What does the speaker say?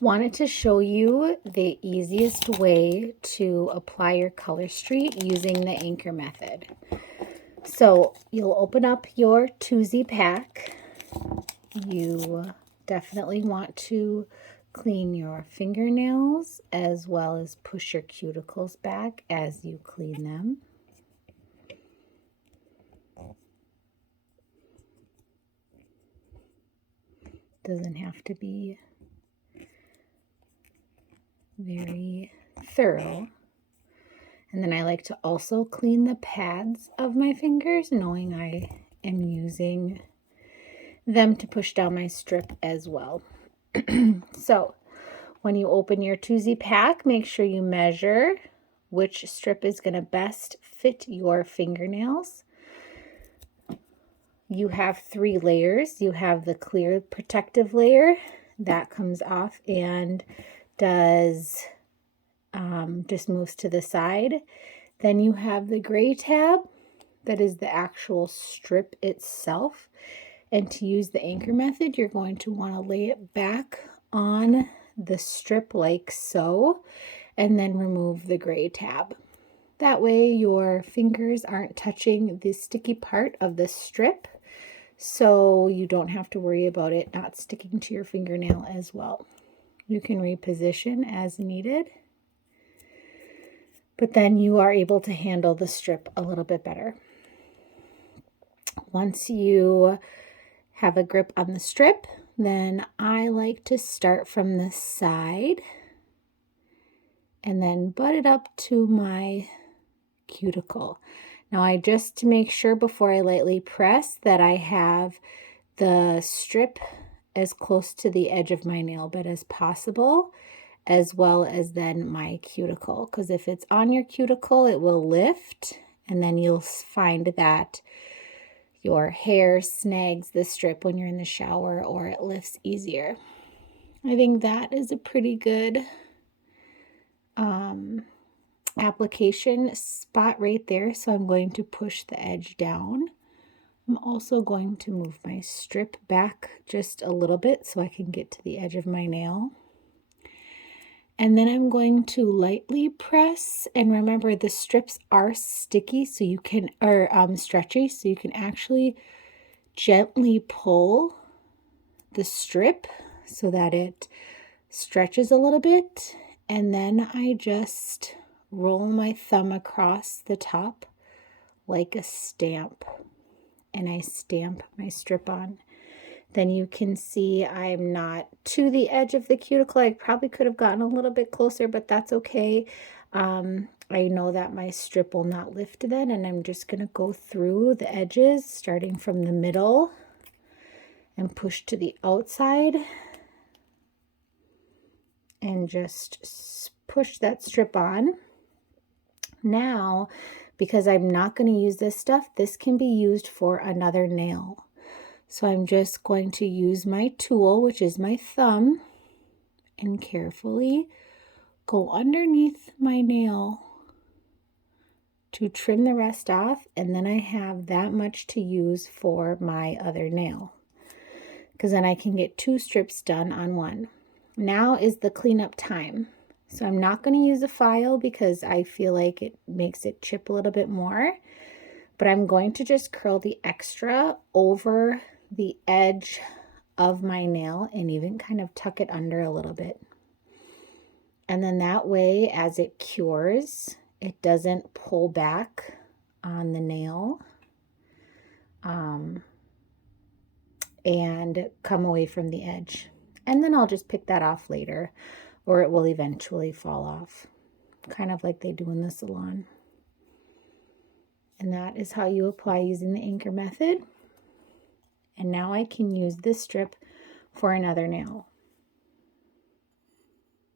Wanted to show you the easiest way to apply your color street using the anchor method. So you'll open up your 2Z pack. You definitely want to clean your fingernails as well as push your cuticles back as you clean them. Doesn't have to be very thorough. And then I like to also clean the pads of my fingers, knowing I am using them to push down my strip as well. So when you open your 2Z pack, make sure you measure which strip is going to best fit your fingernails. You have 3 layers. You have the clear protective layer that comes off and does just moves to the side. Then you have the gray tab that is the actual strip itself. And to use the anchor method, you're going to want to lay it back on the strip like so, and then remove the gray tab. That way your fingers aren't touching the sticky part of the strip, so you don't have to worry about it not sticking to your fingernail as well. You can reposition as needed, but then you are able to handle the strip a little bit better. Once you have a grip on the strip, then I like to start from the side and then butt it up to my cuticle. Now to make sure before I lightly press that I have the strip as close to the edge of my nail bed as possible, as well as then my cuticle, because if it's on your cuticle, it will lift, and then you'll find that your hair snags the strip when you're in the shower, or it lifts easier. I think that is a pretty good application spot right there. So I'm going to push the edge down. I'm also going to move my strip back just a little bit so I can get to the edge of my nail. And then I'm going to lightly press, and remember the strips are sticky, so you can, or stretchy, so you can actually gently pull the strip so that it stretches a little bit. And then I just roll my thumb across the top like a stamp, and I stamp my strip on. Then you can see I'm not to the edge of the cuticle. I probably could have gotten a little bit closer, but that's okay. I know that my strip will not lift then, and I'm just going to go through the edges, starting from the middle and push to the outside, and just push that strip on. Now, because I'm not going to use this stuff, this can be used for another nail. So I'm just going to use my tool, which is my thumb, and carefully go underneath my nail to trim the rest off, and then I have that much to use for my other nail, because then I can get 2 strips done on one. Now is the cleanup time. So I'm not going to use a file because I feel like it makes it chip a little bit more, but I'm going to just curl the extra over the edge of my nail and even kind of tuck it under a little bit. And then that way, as it cures, it doesn't pull back on the nail and come away from the edge. And then I'll just pick that off later, or it will eventually fall off, kind of like they do in the salon. And that is how you apply using the anchor method. And now I can use this strip for another nail.